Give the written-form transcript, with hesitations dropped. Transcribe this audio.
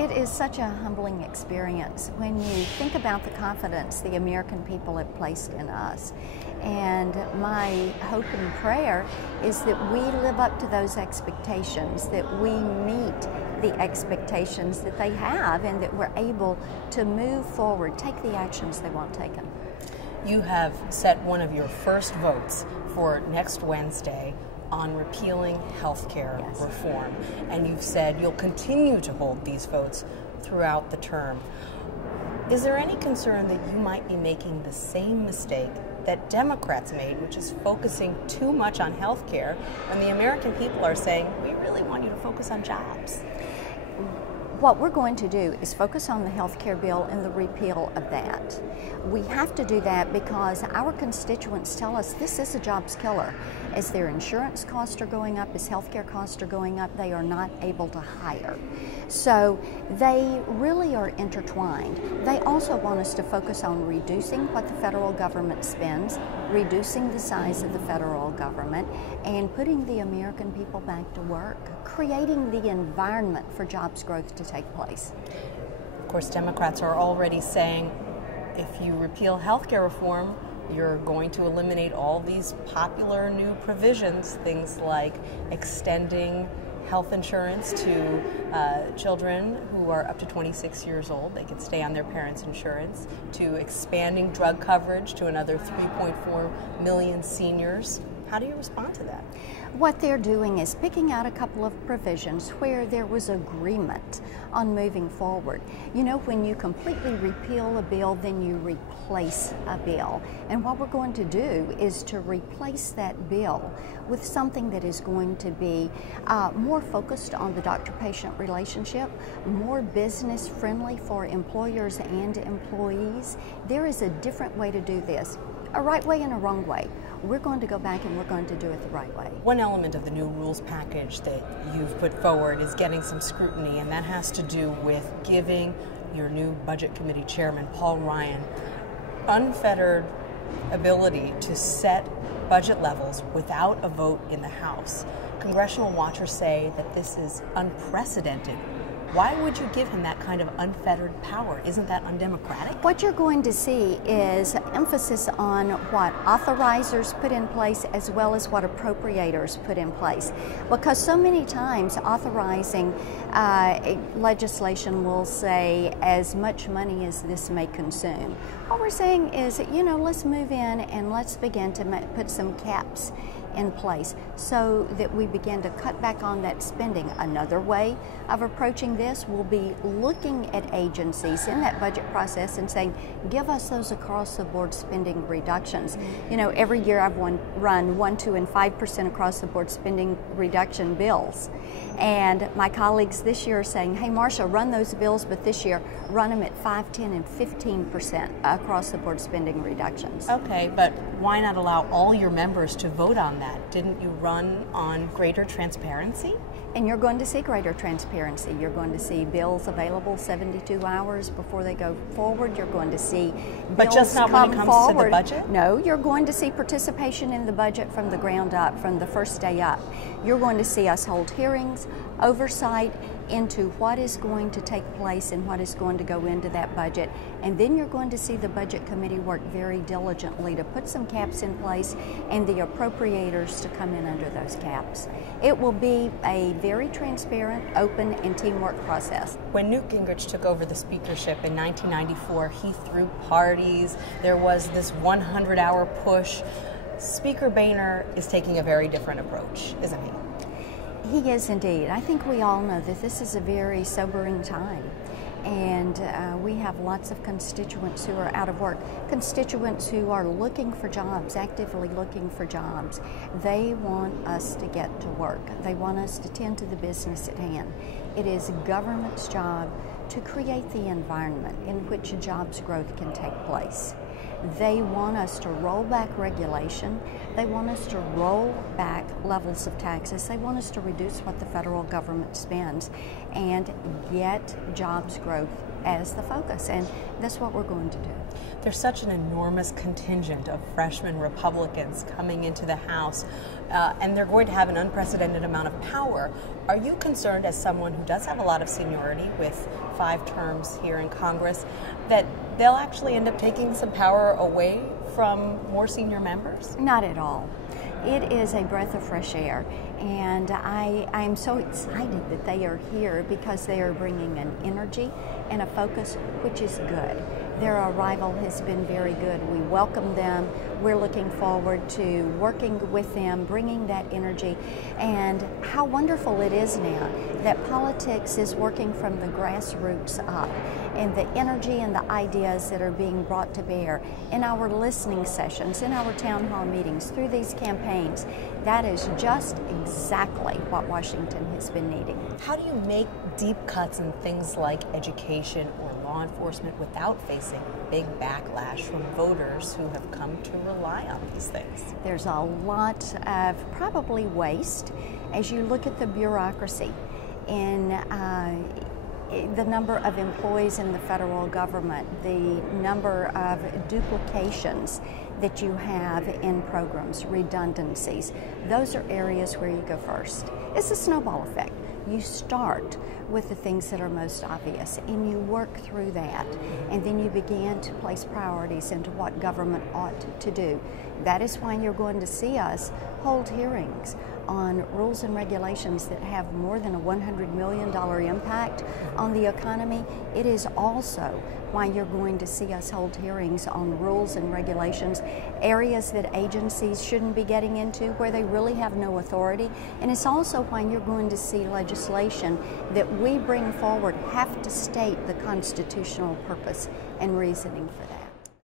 it is such a humbling experience when you think about the confidence the American people have placed in us. And my hope and prayer is that we live up to those expectations, that we meet the expectations that they have, and that we're able to move forward, take the actions they want taken. You have set one of your first votes for next Wednesday on repealing health care reform, and you've said you'll continue to hold these votes throughout the term. Is there any concern that you might be making the same mistake that Democrats made, which is focusing too much on health care when the American people are saying, we really want you to focus on jobs? What we're going to do is focus on the health care bill and the repeal of that. We have to do that because our constituents tell us this is a jobs killer. As their insurance costs are going up, as health care costs are going up, they are not able to hire. So they really are intertwined. They also want us to focus on reducing what the federal government spends, reducing the size of the federal government, and putting the American people back to work, creating the environment for jobs growth to take place. Of course, Democrats are already saying if you repeal health care reform, you're going to eliminate all these popular new provisions, things like extending health insurance to children who are up to 26 years old. They can stay on their parents' insurance, to expanding drug coverage to another 3.4 million seniors. How do you respond to that? What they're doing is picking out a couple of provisions where there was agreement on moving forward. You know, when you completely repeal a bill, then you replace a bill. And what we're going to do is to replace that bill with something that is going to be more focused on the doctor-patient relationship, more business-friendly for employers and employees. There is a different way to do this, a right way and a wrong way. We're going to go back and we're going to do it the right way. One element of the new rules package that you've put forward is getting some scrutiny, and that has to do with giving your new Budget Committee Chairman, Paul Ryan, unfettered ability to set budget levels without a vote in the House. Congressional watchers say that this is unprecedented. Why would you give him that kind of unfettered power? Isn't that undemocratic? What you're going to see is emphasis on what authorizers put in place as well as what appropriators put in place. Because so many times authorizing legislation will say as much money as this may consume. What we're saying is, you know, let's move in and let's begin to put some caps in place so that we begin to cut back on that spending. Another way of approaching this will be looking at agencies in that budget process and saying, give us those across the board spending reductions. You know, every year I've run 1%, 2%, and 5% across the board spending reduction bills. And my colleagues this year are saying, hey Marsha, run those bills, but this year run them at 5%, 10%, and 15% across the board spending reductions. Okay, but why not allow all your members to vote on that? Didn't you run on greater transparency? And you're going to see greater transparency. You're going to see bills available 72 hours before they go forward. You're going to see bills but just not come when it comes forward. to the budget? No, you're going to see participation in the budget from the ground up, from the first day up. You're going to see us hold hearings, oversight into what is going to take place and what is going to go into that budget. And then you're going to see the Budget Committee work very diligently to put some caps in place and the appropriators to come in under those caps. It will be a very transparent, open, and teamwork process. When Newt Gingrich took over the speakership in 1994, he threw parties. There was this 100-hour push. Speaker Boehner is taking a very different approach, isn't he? He is indeed. I think we all know that this is a very sobering time. And we have lots of constituents who are out of work, constituents who are looking for jobs, actively looking for jobs. They want us to get to work. They want us to tend to the business at hand. It is government's job to create the environment in which jobs growth can take place. They want us to roll back regulation. They want us to roll back levels of taxes. They want us to reduce what the federal government spends and get jobs growth as the focus, and that's what we're going to do. There's such an enormous contingent of freshman Republicans coming into the House, and they're going to have an unprecedented amount of power. Are you concerned, as someone who does have a lot of seniority with 5 terms here in Congress, that they'll actually end up taking some power away from more senior members? Not at all. It is a breath of fresh air, and I'm so excited that they are here because they are bringing an energy and a focus, which is good. Their arrival has been very good. We welcome them. We're looking forward to working with them, bringing that energy, and how wonderful it is now that politics is working from the grassroots up, and the energy and the ideas that are being brought to bear in our listening sessions, in our town hall meetings, through these campaigns. That is just exactly what Washington has been needing. How do you make deep cuts in things like education or law enforcement without facing big backlash from voters who have come to rely on these things? There's a lot of probably waste as you look at the bureaucracy in the number of employees in the federal government, the number of duplications that you have in programs, redundancies. Those are areas where you go first. It's a snowball effect. You start with the things that are most obvious and you work through that, and then you begin to place priorities into what government ought to do. That is why you're going to see us hold hearings on rules and regulations that have more than a $100 million impact on the economy. It is also why you're going to see us hold hearings on rules and regulations, areas that agencies shouldn't be getting into, where they really have no authority. And it's also why you're going to see legislation that we bring forward have to state the constitutional purpose and reasoning for that.